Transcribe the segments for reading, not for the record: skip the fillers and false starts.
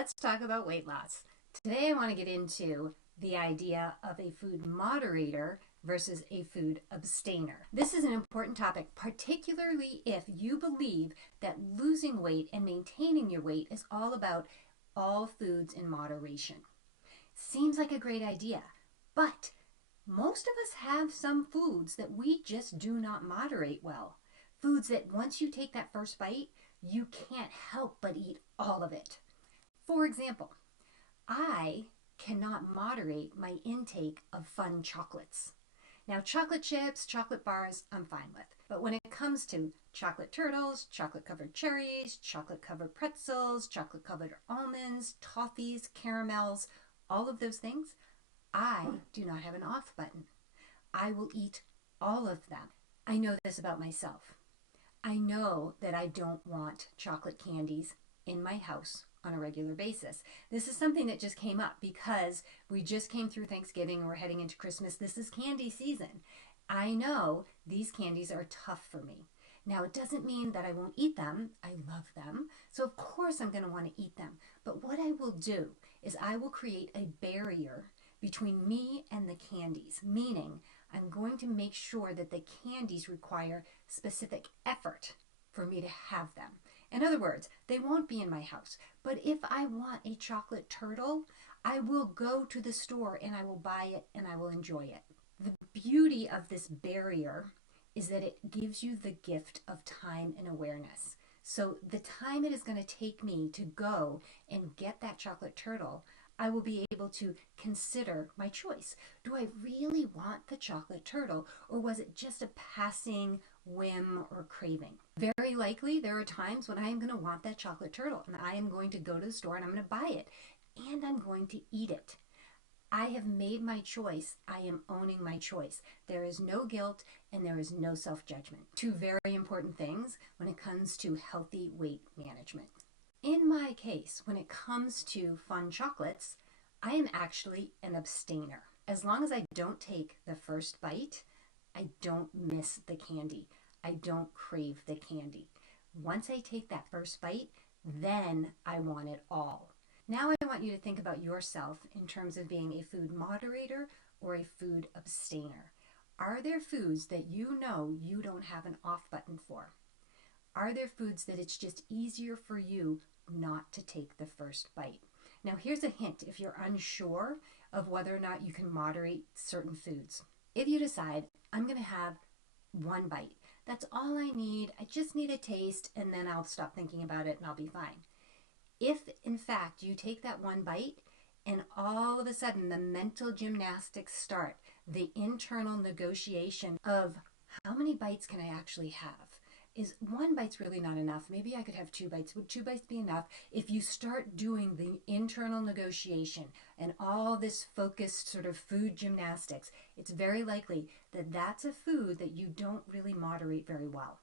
let's talk about weight loss. Today I want to get into the idea of a food moderator versus a food abstainer. This is an important topic, particularly if you believe that losing weight and maintaining your weight is all about all foods in moderation. Seems like a great idea, but most of us have some foods that we just do not moderate well. Foods that once you take that first bite, you can't help but eat all of it. For example, I cannot moderate my intake of fun chocolates. Now, chocolate chips, chocolate bars, I'm fine with. But when it comes to chocolate turtles, chocolate-covered cherries, chocolate-covered pretzels, chocolate-covered almonds, toffees, caramels, all of those things, I do not have an off button. I will eat all of them. I know this about myself. I know that I don't want chocolate candies in my house on a regular basis. This is something that just came up because we just came through Thanksgiving and we're heading into Christmas. This is candy season. I know these candies are tough for me. Now, it doesn't mean that I won't eat them. I love them. So of course I'm going to want to eat them. But what I will do is I will create a barrier between me and the candies, meaning I'm going to make sure that the candies require specific effort for me to have them. In other words, they won't be in my house. But if I want a chocolate turtle, I will go to the store and I will buy it and I will enjoy it. The beauty of this barrier is that it gives you the gift of time and awareness. So the time it is going to take me to go and get that chocolate turtle, I will be able to consider my choice. Do I really want the chocolate turtle, or was it just a passing whim or craving? Very likely there are times when I am going to want that chocolate turtle and I am going to go to the store and I'm going to buy it and I'm going to eat it. I have made my choice. I am owning my choice. There is no guilt and there is no self-judgment. Two very important things when it comes to healthy weight management. In my case, when it comes to fun chocolates, I am actually an abstainer. As long as I don't take the first bite, I don't miss the candy. I don't crave the candy. Once I take that first bite, then I want it all. Now I want you to think about yourself in terms of being a food moderator or a food abstainer. Are there foods that you know you don't have an off button for? Are there foods that it's just easier for you not to take the first bite? Now here's a hint if you're unsure of whether or not you can moderate certain foods. If you decide, I'm going to have one bite, that's all I need, I just need a taste, and then I'll stop thinking about it and I'll be fine. If in fact you take that one bite and all of a sudden the mental gymnastics start, the internal negotiation of how many bites can I actually have? Is one bite's really not enough? Maybe I could have 2 bites. Would 2 bites be enough? If you start doing the internal negotiation and all this focused sort of food gymnastics, it's very likely that that's a food that you don't really moderate very well.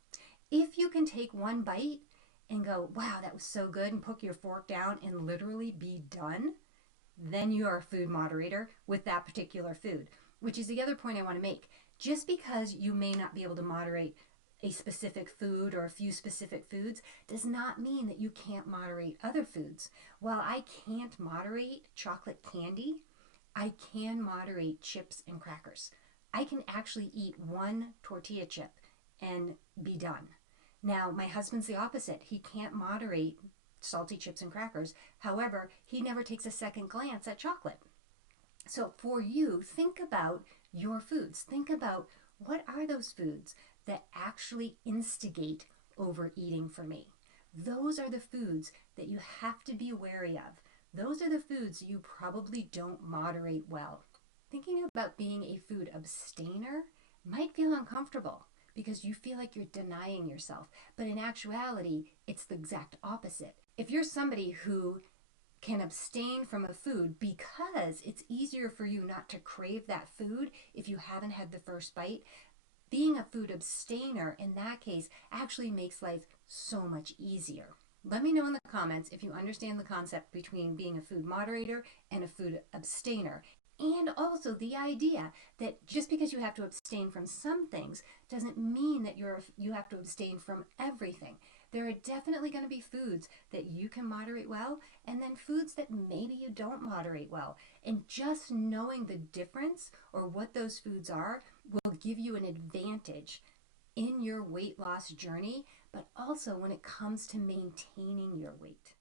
If you can take one bite and go, wow, that was so good, and put your fork down and literally be done, then you are a food moderator with that particular food, which is the other point I want to make. Just because you may not be able to moderate a specific food or a few specific foods does not mean that you can't moderate other foods. While I can't moderate chocolate candy, I can moderate chips and crackers. I can actually eat one tortilla chip and be done. Now, my husband's the opposite. He can't moderate salty chips and crackers. However, he never takes a second glance at chocolate. So for you, think about your foods. Think about what are those foods that actually instigate overeating for me. Those are the foods that you have to be wary of. Those are the foods you probably don't moderate well. Thinking about being a food abstainer might feel uncomfortable because you feel like you're denying yourself. But in actuality, it's the exact opposite. If you're somebody who can abstain from a food because it's easier for you not to crave that food if you haven't had the first bite, being a food abstainer in that case actually makes life so much easier. Let me know in the comments if you understand the concept between being a food moderator and a food abstainer. And also the idea that just because you have to abstain from some things doesn't mean that you have to abstain from everything. There are definitely going to be foods that you can moderate well, and then foods that maybe you don't moderate well. And just knowing the difference or what those foods are will give you an advantage in your weight loss journey, but also when it comes to maintaining your weight.